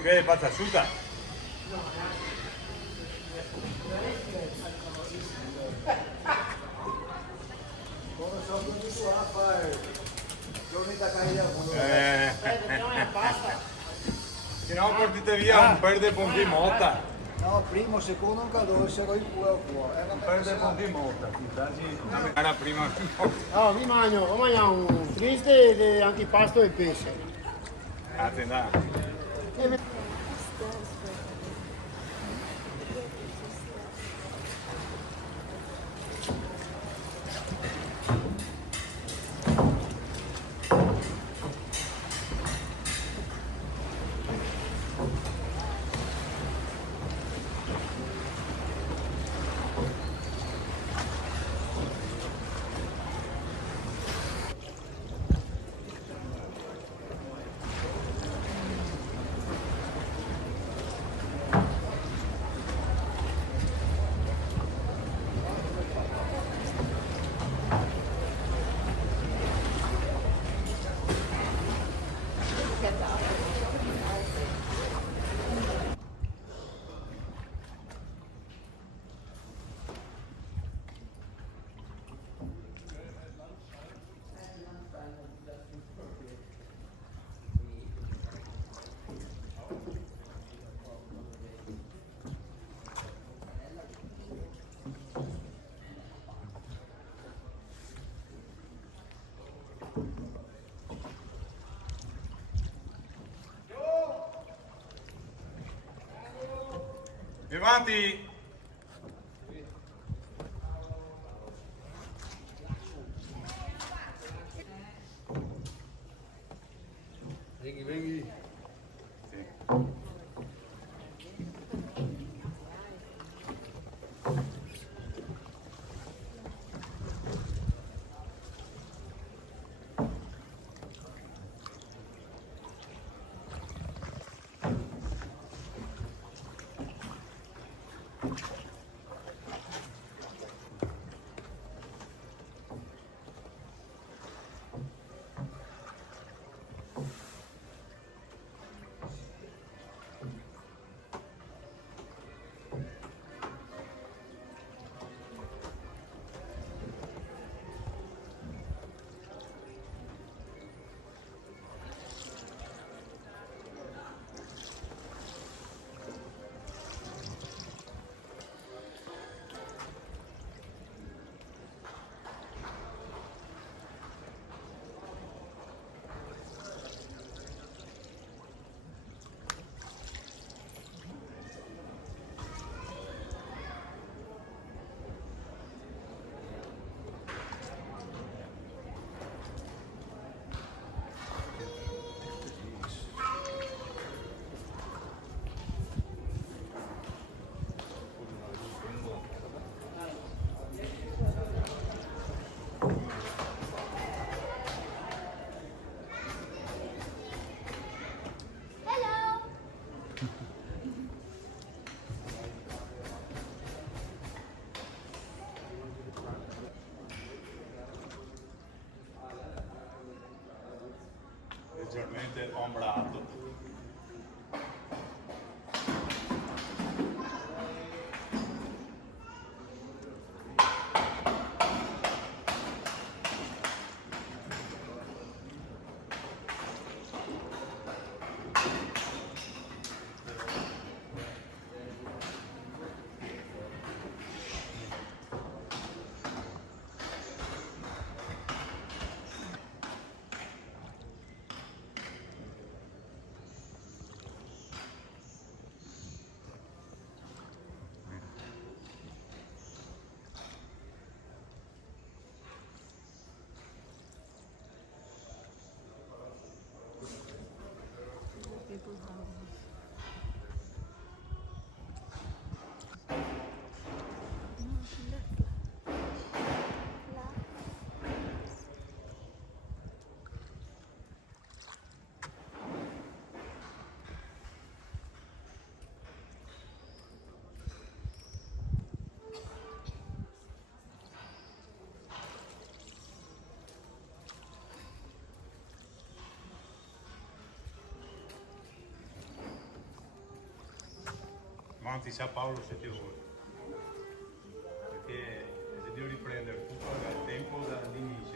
¿Qué pasa? ¿Suta? Se no portite via un paio di punti morta. No, primo, secondo un cadeau, se lo in culo fuori. Un paio di punti morta. Era prima. No, mi mangio un triste di antipasto e pesce. Attendete. Avanti! Venghi. Leggermente ombrato. davanti a Paolo 7 ore. Perché se devo riprendere tutto il tempo dall'inizio.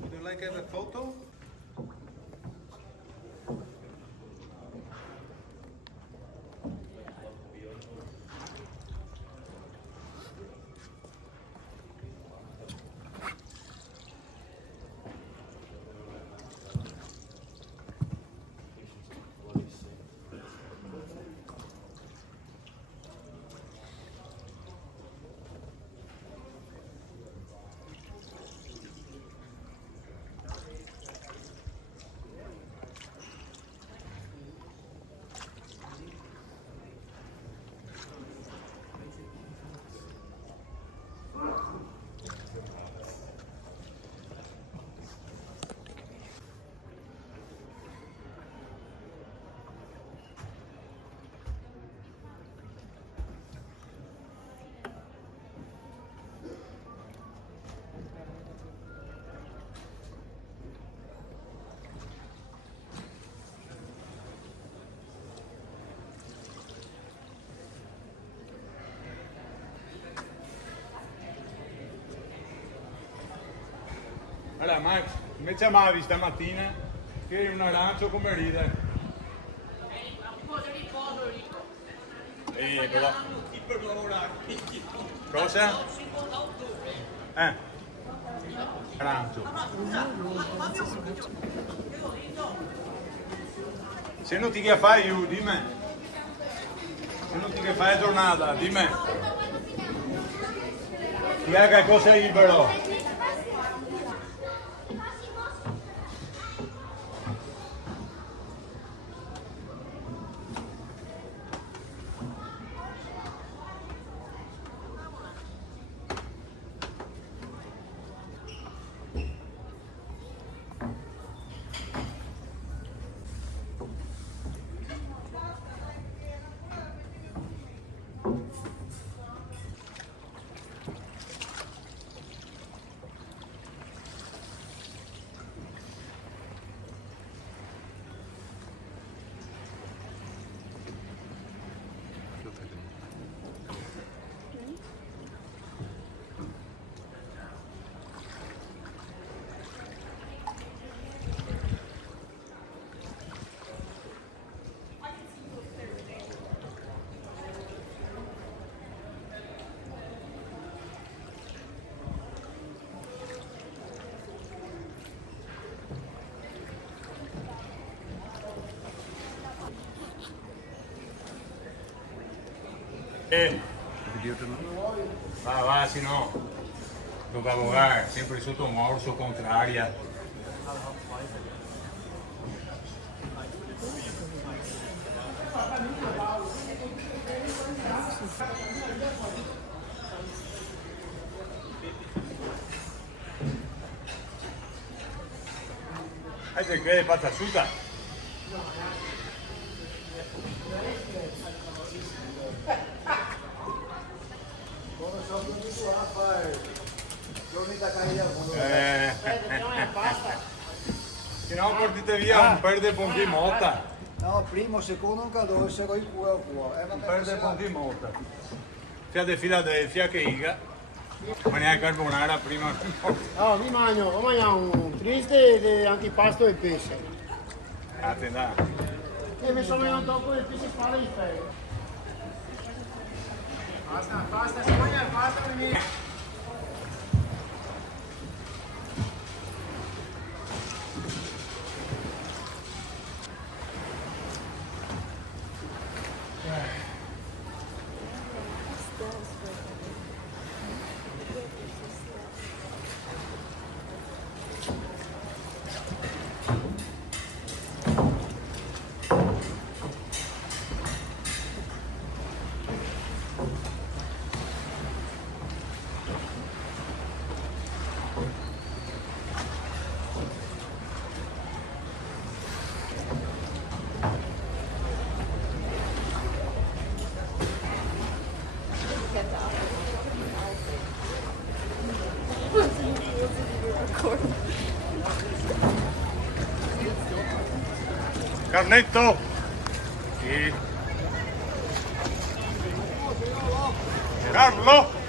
Would you like to have a photo? Allora Max, invece amavi stamattina che eri un arancio come ride. Un po' di riposo, Rico. Però... Per lavorare. Cosa? A ottobre. Arancio. Se non ti che fai io, dimmi. Se non ti che fai giornata, dimmi. Ti che cosa è libero? Va, si no. Non va a lavorare, sempre sotto morso, contraria. Hai che è fatta asciutta? Se no portate via un per di pompi molta. No, primo, secondo un cadeau, se vuoi qua. Un per di pompi molta. Sia di Filadelfia che Iga. Ma neanche carbonara prima. Oh, mi mangio un triste di antipasto e pesce. Attenda. E mi sono mangiato dopo il pesce spalla di ferro. Basta, si mangia il pasta per me. Carnetto. Sì. Carlo.